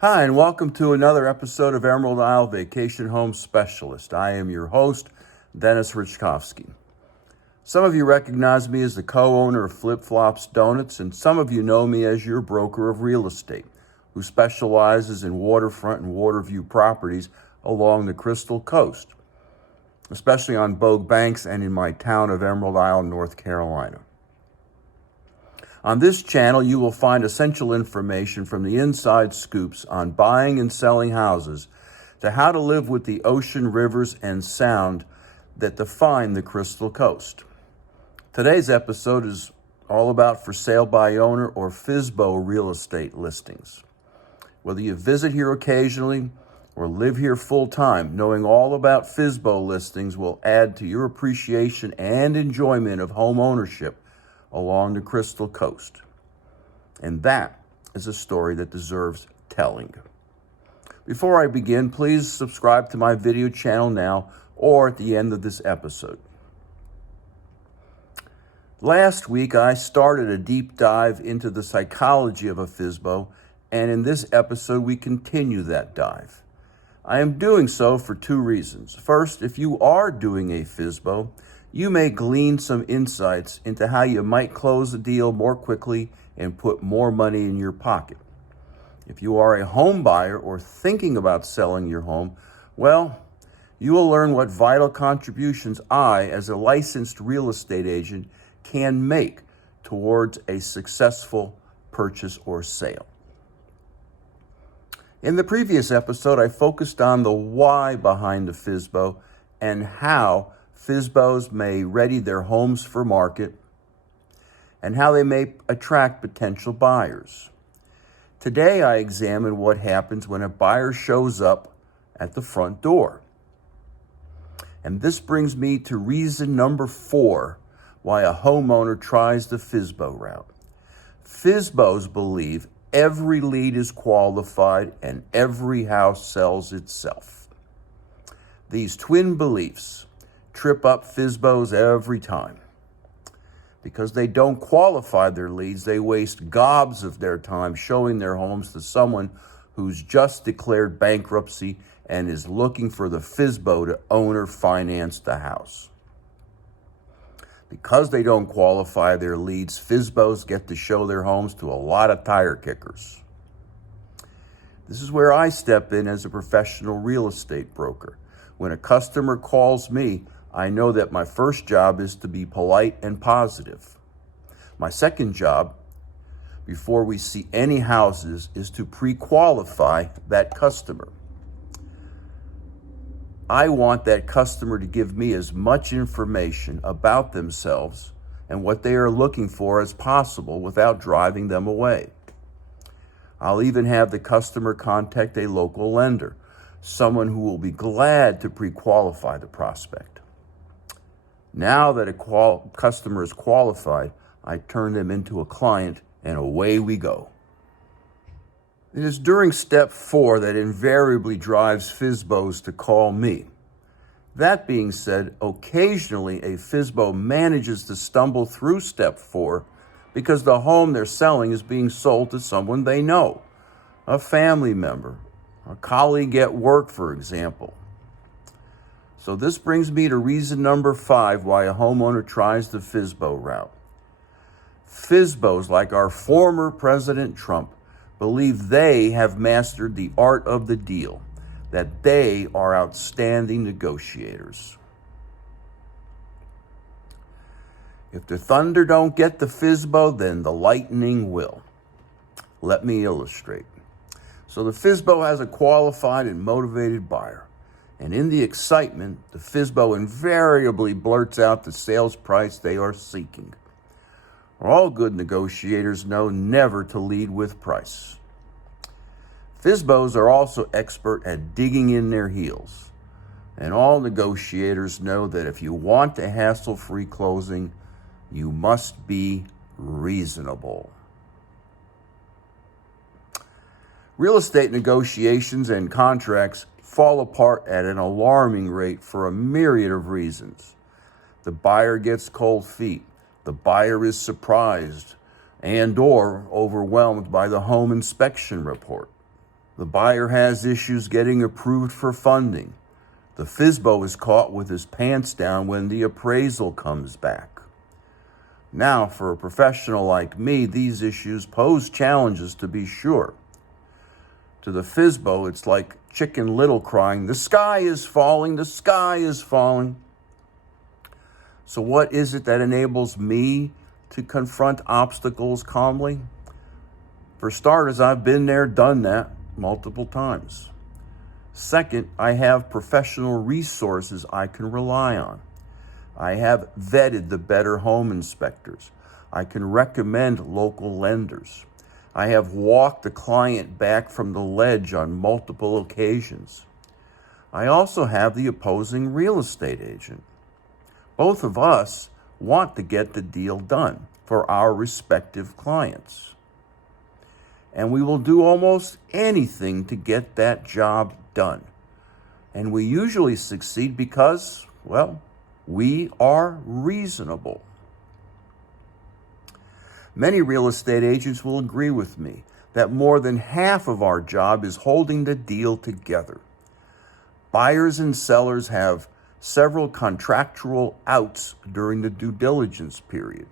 Hi, and welcome to another episode of Emeraldisle Vacation Home Specialist. I am your host, Dennis Richkovsky. Some of you recognize me as the co-owner of Flip Flops Donuts, and some of you know me as your broker of real estate, who specializes in waterfront and waterview properties along the Crystal Coast, especially on Bogue Banks and in my town of Emeraldisle, North Carolina. On this channel, you will find essential information from the inside scoops on buying and selling houses to how to live with the ocean, rivers, and sound that define the Crystal Coast. Today's episode is all about for sale by owner or FSBO real estate listings. Whether you visit here occasionally or live here full time, knowing all about FSBO listings will add to your appreciation and enjoyment of home ownership along the Crystal Coast. And that is a story that deserves telling. Before I begin, please subscribe to my video channel now or at the end of this episode. Last week, I started a deep dive into the psychology of a FSBO, and in this episode, we continue that dive. I am doing so for two reasons. First, if you are doing a FSBO, you may glean some insights into how you might close the deal more quickly and put more money in your pocket. If you are a home buyer or thinking about selling your home, well, you will learn what vital contributions I, as a licensed real estate agent, can make towards a successful purchase or sale. In the previous episode, I focused on the why behind the FSBO and how FSBOs may ready their homes for market and how they may attract potential buyers. Today, I examine what happens when a buyer shows up at the front door. And this brings me to reason number 4 why a homeowner tries the FSBO route. FSBOs believe every lead is qualified and every house sells itself. These twin beliefs trip up FSBOs every time. Because they don't qualify their leads, they waste gobs of their time showing their homes to someone who's just declared bankruptcy and is looking for the FSBO to own or finance the house. Because they don't qualify their leads, FSBOs get to show their homes to a lot of tire kickers. This is where I step in as a professional real estate broker. When a customer calls me, I know that my first job is to be polite and positive. My second job, before we see any houses, is to pre-qualify that customer. I want that customer to give me as much information about themselves and what they are looking for as possible without driving them away. I'll even have the customer contact a local lender, someone who will be glad to pre-qualify the prospect. Now that a customer is qualified, I turn them into a client and away we go. It is during step 4 that invariably drives FSBOs to call me. That being said, occasionally a FSBO manages to stumble through step 4 because the home they're selling is being sold to someone they know, a family member, a colleague at work, for example. So this brings me to reason number 5 why a homeowner tries the FSBO route. FSBOs, like our former President Trump, believe they have mastered the art of the deal, that they are outstanding negotiators. If the thunder don't get the FSBO, then the lightning will. Let me illustrate. So the FSBO has a qualified and motivated buyer. And in the excitement, the FSBO invariably blurts out the sales price they are seeking. All good negotiators know never to lead with price. FSBOs are also expert at digging in their heels. And all negotiators know that if you want a hassle-free closing, you must be reasonable. Real estate negotiations and contracts fall apart at an alarming rate for a myriad of reasons. The buyer gets cold feet. The buyer is surprised and or overwhelmed by the home inspection report. The buyer has issues getting approved for funding. The FSBO is caught with his pants down when the appraisal comes back. Now, for a professional like me, these issues pose challenges to be sure. To the FSBO, it's like Chicken Little crying, "The sky is falling, the sky is falling." So what is it that enables me to confront obstacles calmly? For starters, I've been there, done that multiple times. Second, I have professional resources I can rely on. I have vetted the better home inspectors. I can recommend local lenders. I have walked the client back from the ledge on multiple occasions. I also have the opposing real estate agent. Both of us want to get the deal done for our respective clients. And we will do almost anything to get that job done. And we usually succeed because, well, we are reasonable. Many real estate agents will agree with me that more than half of our job is holding the deal together. Buyers and sellers have several contractual outs during the due diligence period.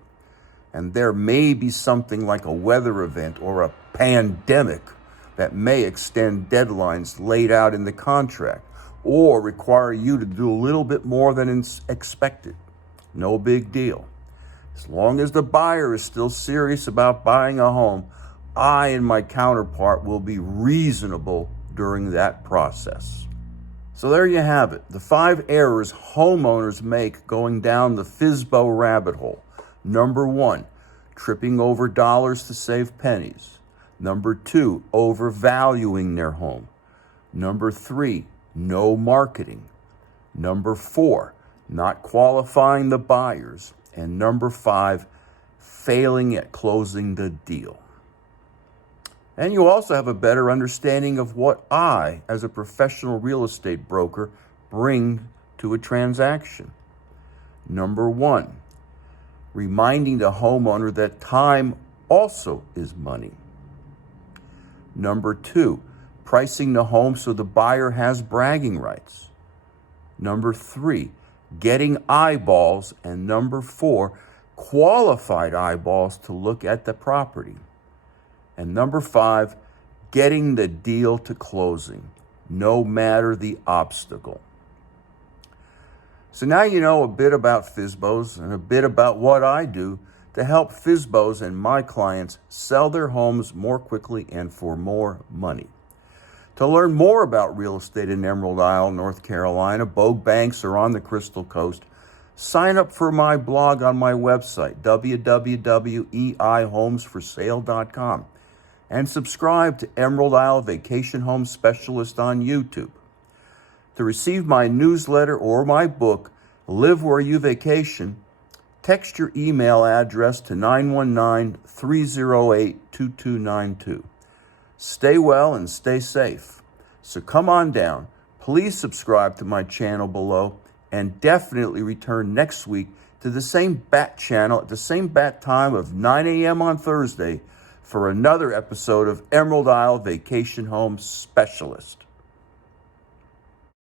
And there may be something like a weather event or a pandemic that may extend deadlines laid out in the contract or require you to do a little bit more than expected. No big deal. As long as the buyer is still serious about buying a home, I and my counterpart will be reasonable during that process. So there you have it, the 5 errors homeowners make going down the FSBO rabbit hole. Number 1, tripping over dollars to save pennies. Number 2, overvaluing their home. Number 3, no marketing. Number 4, not qualifying the buyers. And number 5, failing at closing the deal. And you also have a better understanding of what I, as a professional real estate broker, bring to a transaction. Number 1, reminding the homeowner that time also is money. Number 2, pricing the home so the buyer has bragging rights. Number 3, getting eyeballs. And number 4, qualified eyeballs to look at the property. And number 5, getting the deal to closing, no matter the obstacle. So now you know a bit about FSBOs and a bit about what I do to help FSBOs and my clients sell their homes more quickly and for more money. To learn more about real estate in Emerald Isle, North Carolina, Bogue Banks, or on the Crystal Coast, sign up for my blog on my website, www.eihomesforsale.com, and subscribe to Emerald Isle Vacation Home Specialist on YouTube. To receive my newsletter or my book, Live Where You Vacation, text your email address to 919-308-2292. Stay well and stay safe. So come on down. Please subscribe to my channel below and definitely return next week to the same bat channel at the same bat time of 9 a.m. on Thursday for another episode of Emerald Isle Vacation Home Specialist.